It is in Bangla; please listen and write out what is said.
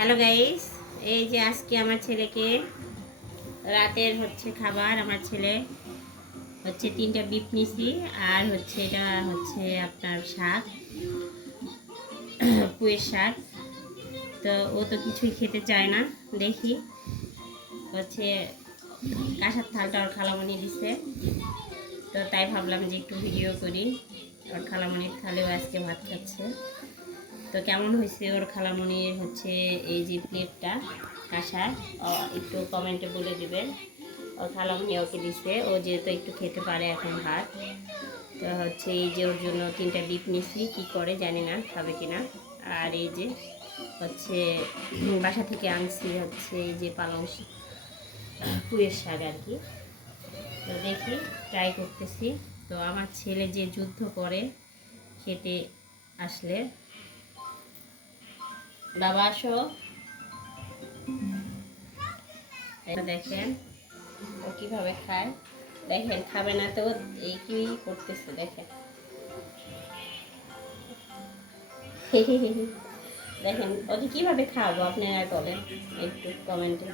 হ্যালো গাইস, এই যে আজকে আমার ছেলেকে রাতের খাবার আমার ছেলে 3টা বিফ নিছি। আর এটা আপনার শাক, পুঁইয়ের শাক। তো ও তো কিছুই খেতে চায় না। দেখি কাঁসার থালটা ওর খালামণি দিছে, তো তাই ভাবলাম যে একটু ভিডিও করি। ওর খালামণির থালেও আজকে ভাত খাচ্ছে। তো কেমন হয়েছে ওর খালামণির এই যে প্লেটটা কাঁসার, একটু কমেন্টে বলে দেবেন। ওর খালামণি ওকে দিছে, ও যেহেতু একটু খেতে পারে এখন ভাত। তো এই যে ওর জন্য 3টা ডিপ নিছি, কী করে জানি না, খাবে কিনা। আর এই যে বাসা থেকে আনছি এই যে পালং পুঁইয়ের শাক আর কি। তো দেখি, ট্রাই করতেছি। তো আমার ছেলে যে যুদ্ধ করে খেতে আসলে। বাবা আসো, দেখেন ও কিভাবে খায়। দেখেন খাবে না তো এই কি করতেছে, দেখেন দেখেন ওকে কিভাবে খাওয়াবো আপনারা বলেন একটু কমেন্টে।